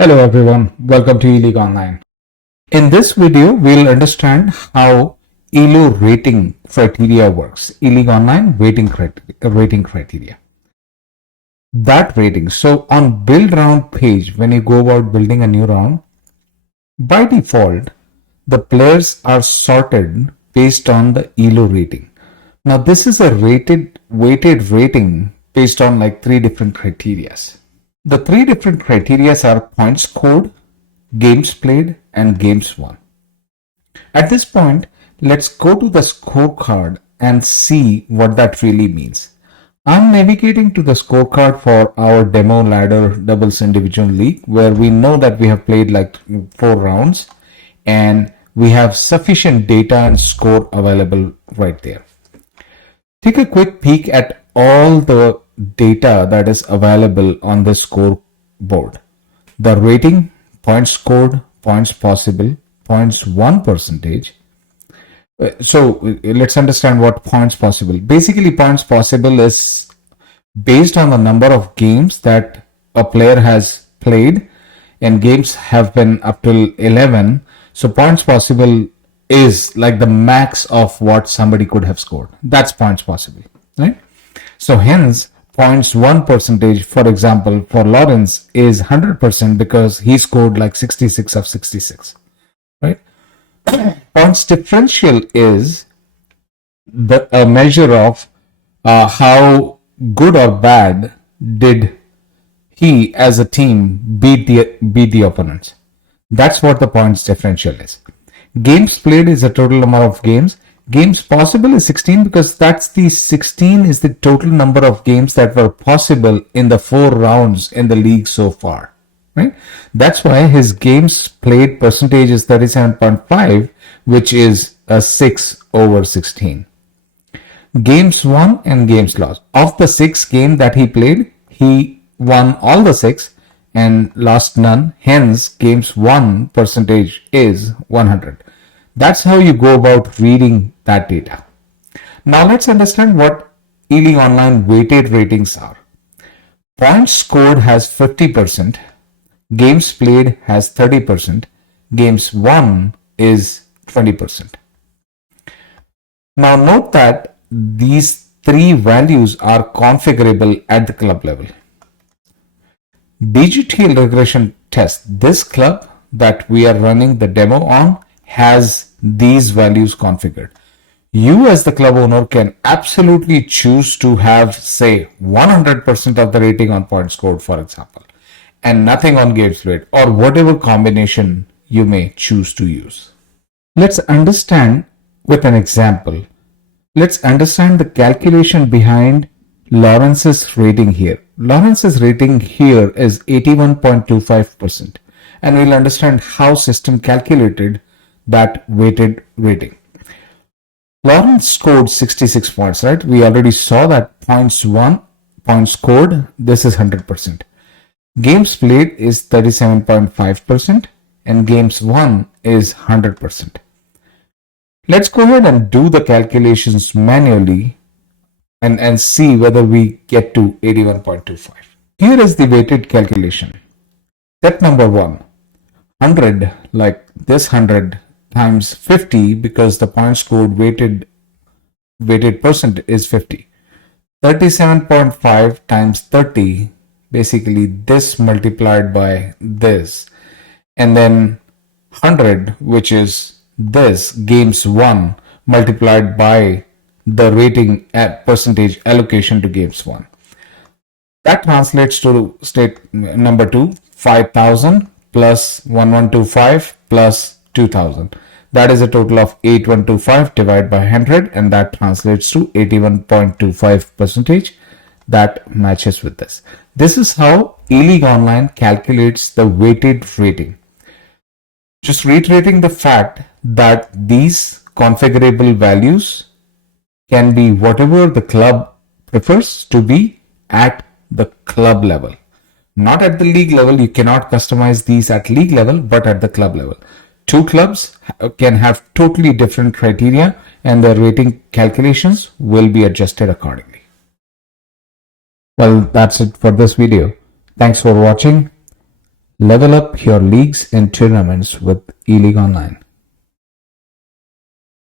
Hello everyone, welcome to ELO Online. In this video, we'll understand how ELO rating criteria works. ELO Online rating criteria. That rating. So on build round page, when you go about building a new round, by default, the players are sorted based on the ELO rating. Now this is a weighted rating based on like three different criterias. The three different criteria are points scored, games played, and games won. At this point, let's go to the scorecard and see what that really means. I'm navigating to the scorecard for our demo ladder doubles individual league, where we know that we have played like 4 rounds and we have sufficient data and score available right there. Take a quick peek at all the data that is available on the scoreboard. The rating, points scored, points possible, points won percentage. So let's understand what points possible. Basically, points possible is based on the number of games that a player has played, and games have been up till 11. So points possible is like the max of what somebody could have scored. That's points possible, right? So hence, points won percentage, for example, for Lawrence is 100% because he scored like 66 of 66, right? Points differential is a measure of how good or bad did he as a team beat the opponents. That's what the points differential is. Games played is the total number of games. Games possible is 16 because that's the 16 is the total number of games that were possible in the 4 rounds in the league so far, right? That's why his games played percentage is 37.5, which is a 6 over 16. Games won and games lost. Of the 6 games that he played, he won all the 6 and lost none. Hence, games won percentage is 100. That's how you go about reading that data. Now let's understand what ELO Online weighted ratings are. Points scored has 50%, games played has 30%, games won is 20%. Now note that these three values are configurable at the club level. DGTL regression test, this club that we are running the demo on has these values configured. You as the club owner can absolutely choose to have, say, 100% of the rating on points scored, for example, and nothing on games played, or whatever combination you may choose to use. Let's understand with an example. Let's understand the calculation behind Lawrence's rating here. Lawrence's rating here is 81.25%, and we'll understand how system calculated that weighted rating. Lawrence scored 66 points, right? We already saw that points won, points scored, this is 100%. Games played is 37.5% and games won is 100%. Let's go ahead and do the calculations manually and see whether we get to 81.25. Here is the weighted calculation. Step number 1, 100, like this 100 times 50 because the points scored weighted percent is 50. 37.5 times 30, basically this multiplied by this, and then 100, which is this games won multiplied by the rating at percentage allocation to games won. That translates to step number 2, 5,000 plus 1125 plus 2000. That is a total of 8125 divided by 100, and that translates to 81.25 percentage. That matches with this. This is how ELO Online calculates the weighted rating. Just reiterating the fact that these configurable values can be whatever the club prefers to be at the club level. Not at the league level, you cannot customize these at league level, but at the club level. 2 clubs can have totally different criteria and their rating calculations will be adjusted accordingly. Well, that's it for this video. Thanks for watching. Level up your leagues and tournaments with eLeague Online.